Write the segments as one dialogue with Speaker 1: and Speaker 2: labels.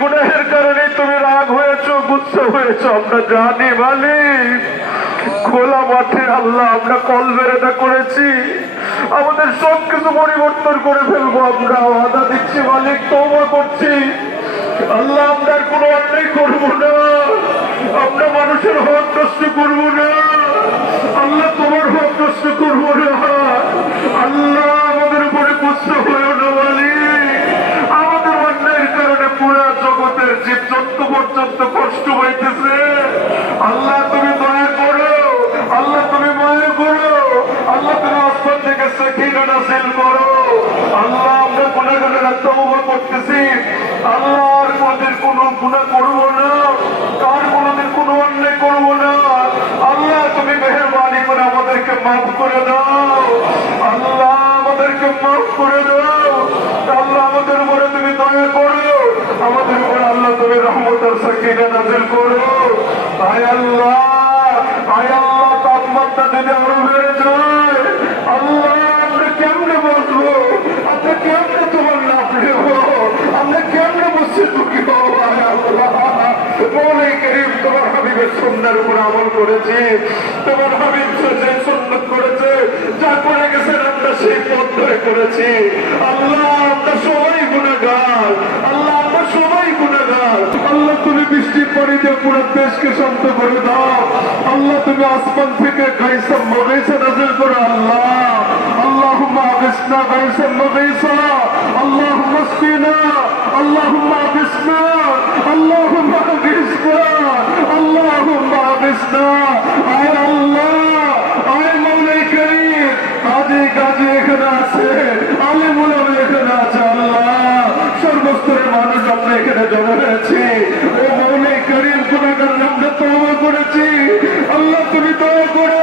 Speaker 1: গুনাহের কারণে তুমি রাগ হয়েছ, গুচ্ছ হয়েছ, আমরা জানি মালিক। খোলা মাঠে আল্লাহ, আমরা কল বেরেটা করেছি। আমাদের সব কিছু পরিবর্তন করে ফেলব আমরা আদা দিচ্ছি মালিক তৌবা করছি। আল্লাহ, আমরা কোনো অন্যায় করব না। আমরা মানুষের হক নষ্ট করব না। আল্লাহ, তোমার হক নষ্ট করব না। আল্লাহ, আমাদের উপরে কুচ্ছ হয়েও না মালিক আমাদের অন্যায়ের কারণে পুরা জগতের জীব জন্তু পর্যন্ত কষ্ট হইতেছে আল্লাহ তুমি দয়া করো আল্লাহ তুমি মায়া করো আল্লাহ তুমি আসমান থেকে সেখিনা নাসিল করো আল্লাহ আমরা গুণাগানের তওবা করতেছি। আল্লাহ আর কোনদিন কোনো গুণা করব না কার কোনদিন কোনো অন্যায় করব না। আল্লাহ, তুমি মেহরবানি করে আমাদেরকে মাফ করে দাও। আল্লাহ, আমাদেরকে মাফ করে দাও। আল্লাহ, আমাদের উপরে তুমি দয়া করো। আমাদের উপরে আল্লাহ তুমি রহমতের সাকিনা নাজিল করো। আয় আল্লাহ আয় আল্লাহ, তাপমাত্রা যদি আরও বেড়ে যায় আল্লাহ আমরা কেমনে বসবো আমরা কেমনে তোমার নাম নেব আমরা কেমনে বসে ঢুকি আয় আল্লাহ বলে করিম তোমার হাবিবের সন্ধ্যার উপর আমল করেছি তোমার হাবিব যে সুন্নত করেছে যা করে গেছেন আমরা সেই পথ ধরে করেছি আল্লাহ আমরা সবাই গুণাগার আল্লাহ আমরা সবাই গুণাগার আল্লাহ তুমি বৃষ্টির পানি দিয়ে পুরো দেশকে শান্ত করে দাও আল্লাহ তুমি আসমান থেকে গাইসা মগেসা নাজিল করো আল্লাহ اللهم اغثنا غيثا مغيثا اللهم اسقنا اللهم اغثنا اللهم اغثنا ফেরেশতা কাজে এখানে আছে। আমি মূলত এখানে আছে মানুষ আমরা এখানে জমা হয়েছি। ও মৌলাই করিম গুণাগার আমরা তো করেছি। আল্লাহ তুমি তো করো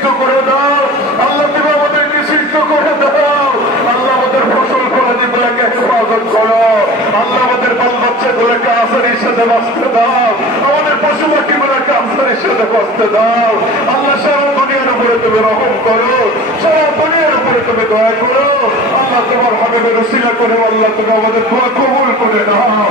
Speaker 1: সিদ্ধ করে দাও। আল্লাহ তুমি আমাদেরকে সিদ্ধ করে দাও। আল্লাহ আমাদের ফসল ফলাদি গুলাকে হেফাজত করো। আল্লাহ আমাদের বাল বাচ্চা গুলোকে আসারির সাথে বাঁচতে দাও। আমাদের পশু পাখি গুলোকে আসারির সাথে বাঁচতে দাও। আল্লাহ সারা দুনিয়ার উপরে তুমি রহম করো। সারা দুনিয়ার উপরে তুমি দয়া করো। আল্লাহ তোমার হাবিবের উসিলা করে আল্লাহ তুমি আমাদের দোয়া কবুল করে নাও।